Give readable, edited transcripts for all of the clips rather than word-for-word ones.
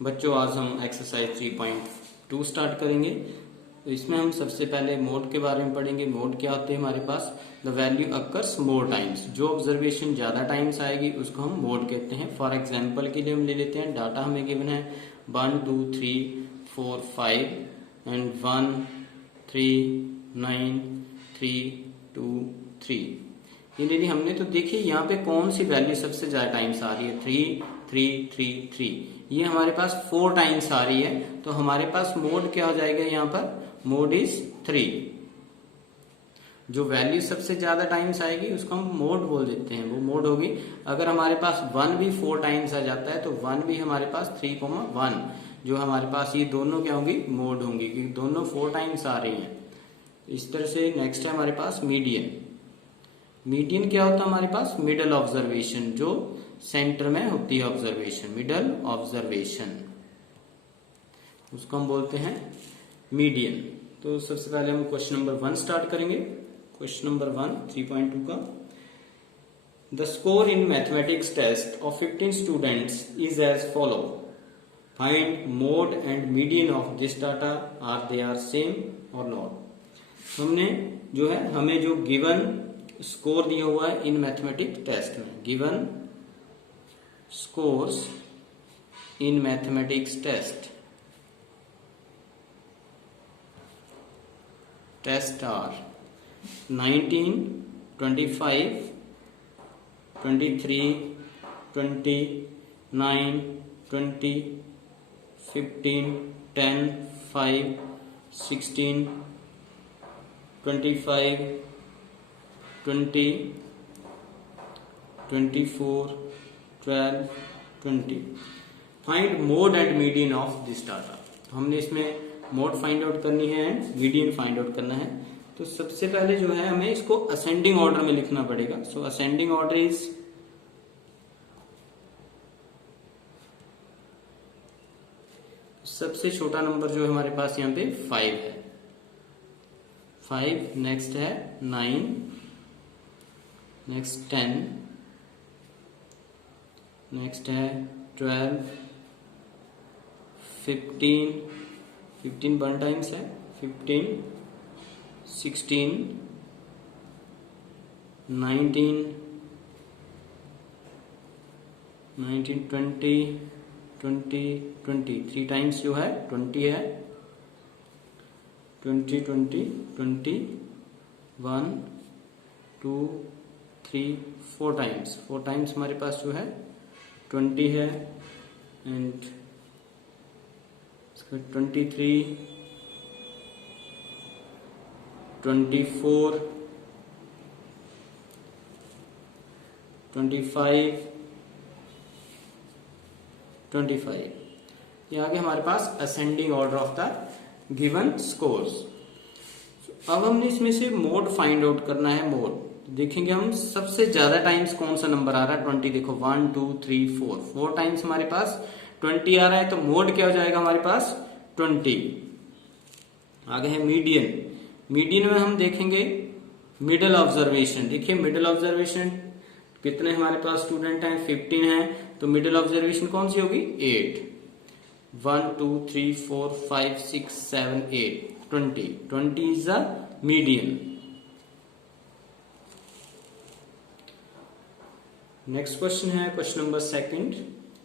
बच्चों आज हम एक्सरसाइज 3.2 स्टार्ट करेंगे। तो इसमें हम सबसे पहले मोड के बारे में पढ़ेंगे। मोड क्या होते हैं हमारे पास? The value occurs more times. जो ऑब्जर्वेशन ज्यादा टाइम्स आएगी उसको हम मोड कहते हैं। फॉर एग्जाम्पल के लिए हम ले लेते हैं, डाटा हमें गिवन है 1 2 3 4 5 एंड 1 3 9 3 2 3। ये हमने तो देखी यहाँ पे कौन सी वैल्यू सबसे ज्यादा टाइम्स आ रही है, 3 3 3 3। ये हमारे पास 4 टाइम्स आ रही है, तो हमारे पास मोड क्या हो जाएगा? यहाँ पर मोड इज 3। जो वैल्यू सबसे ज्यादा टाइम्स आएगी उसको हम मोड बोल देते हैं, वो मोड होगी। अगर हमारे पास 1 भी 4 टाइम्स आ जाता है तो 1 भी हमारे पास 3,1, जो हमारे पास ये दोनों क्या होंगी? मोड होंगी, क्योंकि दोनों 4 टाइम्स आ रही हैं। इस तरह से नेक्स्ट है हमारे पास मीडियन। मीडियन क्या होता है हमारे पास? मिडल ऑब्जर्वेशन, जो सेंटर में होती है ऑब्जर्वेशन, मिडल ऑब्जर्वेशन, उसको हम बोलते हैं मीडियन। तो सबसे पहले हम क्वेश्चन नंबर 1 स्टार्ट करेंगे। क्वेश्चन नंबर 1 3.2 का, the score in mathematics test of 15 students is as follow. Find mode and median of this data, are they are same or not. हमने जो है हमें जो गिवन स्कोर दिया हुआ है इन मैथमेटिक्स टेस्ट में, given scores in mathematics test are 19 25 23 20 9 20 15 10 5 16 25 20 24 12 20। Find mode and median of this data. हमने इसमें मोड फाइंड आउट करनी है एंड मीडियन फाइंड आउट करना है। तो सबसे पहले जो है हमें इसको असेंडिंग ऑर्डर में लिखना पड़ेगा। सो असेंडिंग ऑर्डर इज सबसे छोटा नंबर जो है हमारे पास यहाँ पे 5 है, 5, नेक्स्ट है 9, नेक्स्ट 10, नेक्स्ट है 12, 15 वन टाइम्स है, 15 16 19 20 3 टाइम्स जो है 20 है, 20 21 2 3 4 टाइम्स हमारे पास जो है 20 है, एंड 23 24 25 ये आगे हमारे पास ascending order of the given scores. अब हमने इसमें से मोड फाइंड आउट करना है। मोड देखेंगे हम सबसे ज्यादा टाइम्स कौन सा नंबर आ रहा है, 20। देखो 1 2 3 4 टाइम्स हमारे पास 20 आ रहा है, तो मोड क्या हो जाएगा हमारे पास? 20। आगे है मीडियन। मीडियन में हम देखेंगे मिडल ऑब्जर्वेशन। देखिए मिडल ऑब्जर्वेशन कितने हमारे पास स्टूडेंट हैं? 15 हैं, तो मिडल ऑब्जर्वेशन कौन सी होगी? 8। 1 2 3 4 5 6 7 8 20 is the median. Next question है question number 2।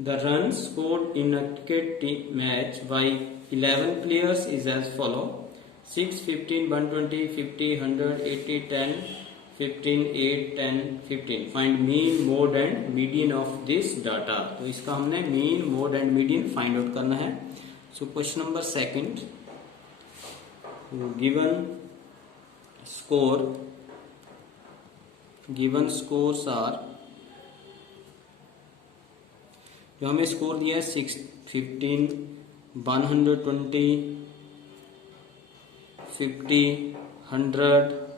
The run scored in a cricket match by 11 players is as follow. 6 15 120 50 100 80 10 15 8 10 15। Find mean mode and median of this data. तो इसका हमने mean mode and median find out करना है। So question number 2, given scores are, जो हमें score दिया है 6 15 120 50 100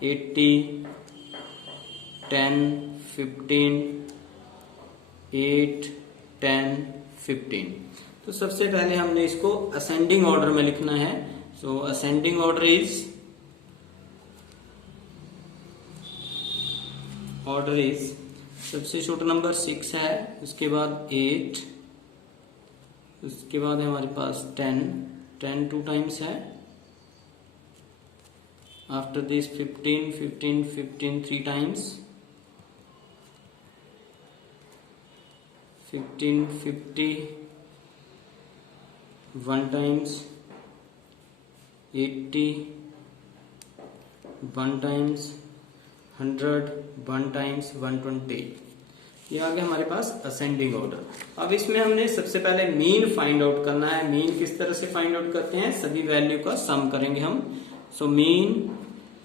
80 10 15 8 10 15। तो सबसे पहले हमने इसको असेंडिंग ऑर्डर में लिखना है। सो असेंडिंग ऑर्डर इज सबसे छोटा नंबर 6 है, उसके बाद 8, उसके बाद है हमारे पास 10 2 टाइम्स है। After this 15 3 times, 15 50 1 times, 80 1 times, 100 1 times, 120। ये आ गया हमारे पास असेंडिंग ऑर्डर। अब इसमें हमने सबसे पहले मीन फाइंड आउट करना है। मीन किस तरह से फाइंड आउट करते हैं, सभी वैल्यू का सम करेंगे हम। So mean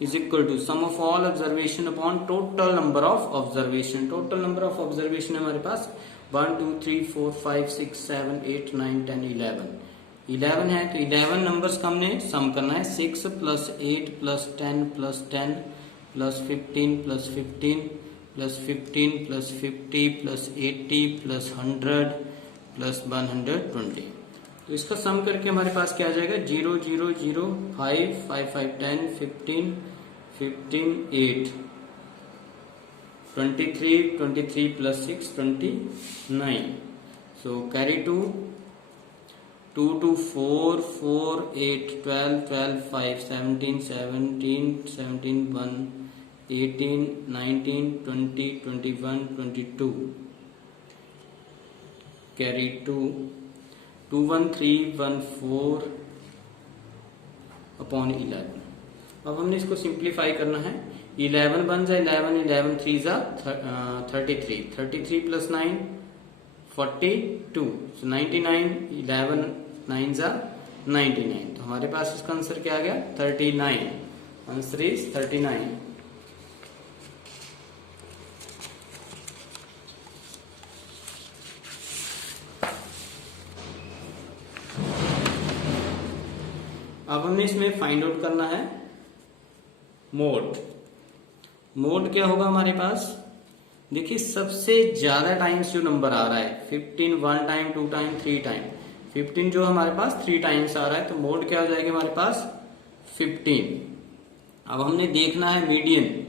is equal to sum of all observation upon total number of observation. Total number of observation है हमारे पास 1 2 3 4 5 6 7 8 9 10 11 है, तो 11 नंबर्स का हमने सम करना है। 6 plus 8 plus 10 plus 10 plus 15 plus 15 plus 15 plus 50 plus 80 plus 100 plus 120। तो इसका सम करके हमारे पास क्या आ जाएगा, 0 0 0 5 5 5 10 15 15 8 23 प्लस 6 29। सो कैरी 2 2 2 4 4 8 12 12 5 17 17 17 1 18 19 20 21 22 कैरी 2 2 1 3 1 4 अपॉन 11। अब हमने इसको सिंप्लीफाई करना है। 11 बन जा 11, 11 3 जा 33, 33 प्लस 9 42, 99, 11 9 जा 99। तो हमारे पास इसका आंसर क्या आ गया, 39। Answer is 39। अब हमने इसमें फाइंड आउट करना है मोड। मोड क्या होगा हमारे पास, देखिए सबसे ज्यादा टाइम्स जो नंबर आ रहा है 15 1 टाइम 2 टाइम 3 टाइम, 15 जो हमारे पास 3 टाइम्स आ रहा है, तो मोड क्या हो जाएगा हमारे पास 15। अब हमने देखना है मीडियन।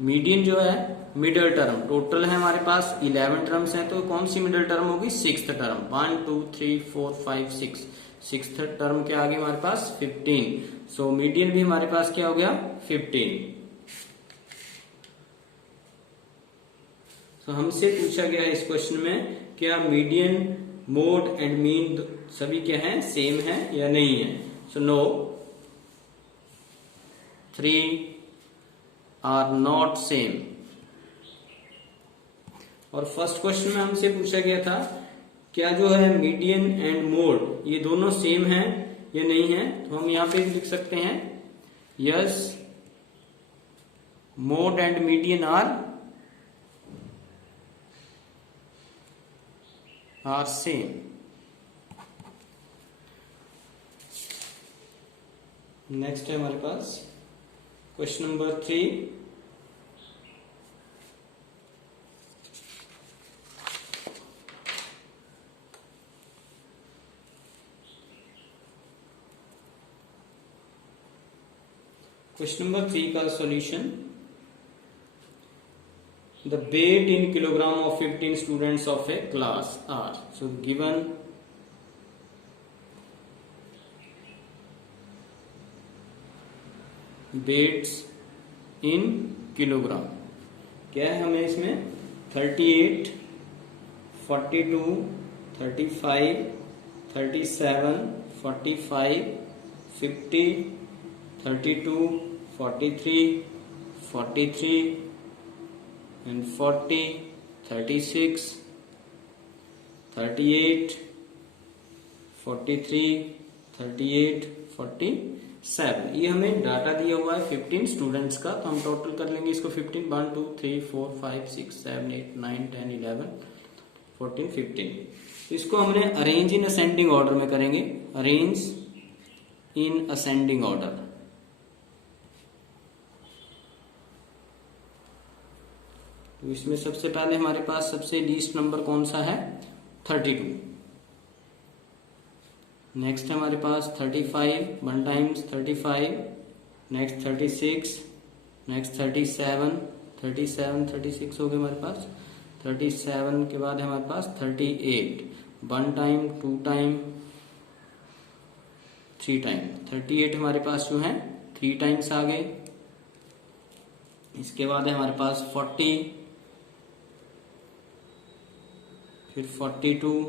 मीडियन जो है मिडिल टर्म, टोटल है हमारे पास 11 टर्म्स हैं, तो कौन सी मिडिल टर्म होगी, 6th टर्म। 1 2 3 4 5 6, 6th टर्म के आगे हमारे पास 15। सो मीडियन भी हमारे पास क्या हो गया 15। तो हमसे पूछा गया है इस क्वेश्चन में, क्या मीडियन मोड एंड मीन सभी क्या हैं, सेम है या नहीं है। So no, 3 are not same. और फर्स्ट क्वेश्चन में हमसे पूछा गया था क्या जो है मीडियन एंड मोड ये दोनों सेम है या नहीं है। तो हम यहां पे लिख सकते हैं yes mode and median are same. Next है हमारे पास क्वेश्चन नंबर 3। क्वेश्चन नंबर 3 का solution, the weight in kilogram of 15 students of a class are, so given weights in kilogram क्या है हमें इसमें 38 42 35 37 45 50 32 43 43 and 40 36 38 43 38 47। ये हमें डाटा दिया हुआ है 15 स्टूडेंट्स का, तो हम टोटल कर लेंगे इसको 15 1 2 3 4 5 6 7 8 9 10 11 14 15। तो इसको हमने अरेंज इन असेंडिंग ऑर्डर में करेंगे, अरेंज इन असेंडिंग ऑर्डर। तो इसमें सबसे पहले हमारे पास सबसे लीस्ट नंबर कौन सा है 32। नेक्स्ट है हमारे पास 35 1 टाइम्स 35, नेक्स्ट 36, नेक्स्ट 37 37 36 हो गए हमारे पास। 37 के बाद है हमारे पास 38, 1 टाइम, 2 टाइम, 3 टाइम। 38 हमारे पास जो है 3 टाइम्स आ गए। इसके बाद है हमारे पास 40, फिर 42,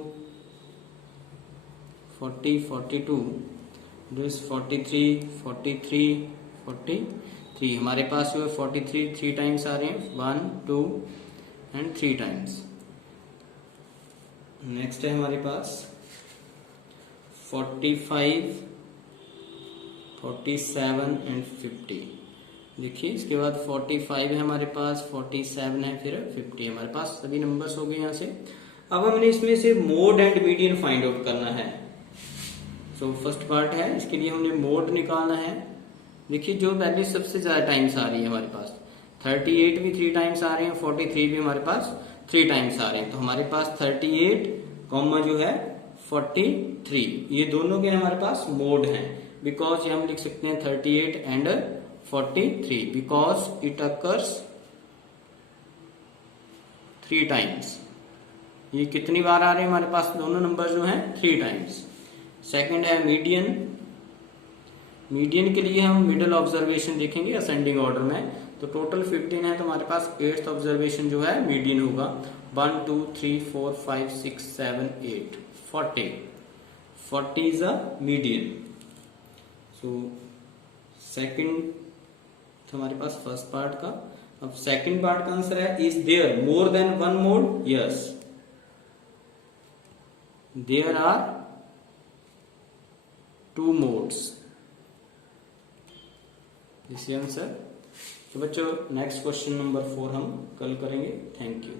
40, 42, 43, 43, 43। हमारे पास जो है 43 3 टाइम्स आ रहे हैं, 1, 2 एंड 3 टाइम्स। नेक्स्ट है हमारे पास 45, 47 एंड 50। देखिए इसके बाद 45 है हमारे पास, 47 है, फिर 50। हमारे पास सभी नंबर्स हो गए यहाँ से। अब हमने इसमें से mode and median find out करना है। सो फर्स्ट पार्ट है, इसके लिए हमने मोड निकालना है। देखिए जो वैल्यू सबसे ज्यादा टाइम्स आ रही है हमारे पास, 38 भी 3 टाइम्स आ रहे हैं, 43 भी हमारे पास 3 टाइम्स आ रहे हैं। तो हमारे पास 38 कॉमा जो है 43, ये दोनों के हमारे पास मोड हैं। बिकॉज ये हम लिख सकते हैं 38 and 43 because it occurs 3 times. ये कितनी बार आ रहे हैं हमारे पास दोनों नंबर जो हैं 3 टाइम्स। सेकंड है मीडियन। मीडियन के लिए हम मिडिल ऑब्जर्वेशन देखेंगे असेंडिंग ऑर्डर में। तो टोटल 15 है, तो हमारे पास 8th ऑब्जर्वेशन जो है मीडियन होगा। 1 2 3 4 5 6 7 8 40 is a median. So second हमारे पास फर्स्ट पार्ट का। अब सेकंड पार्ट का आंसर है is there more than one mode? Yes, there are 2 modes. This answer. तो बच्चों नेक्स्ट क्वेश्चन नंबर 4 हम कल करेंगे। Thank you.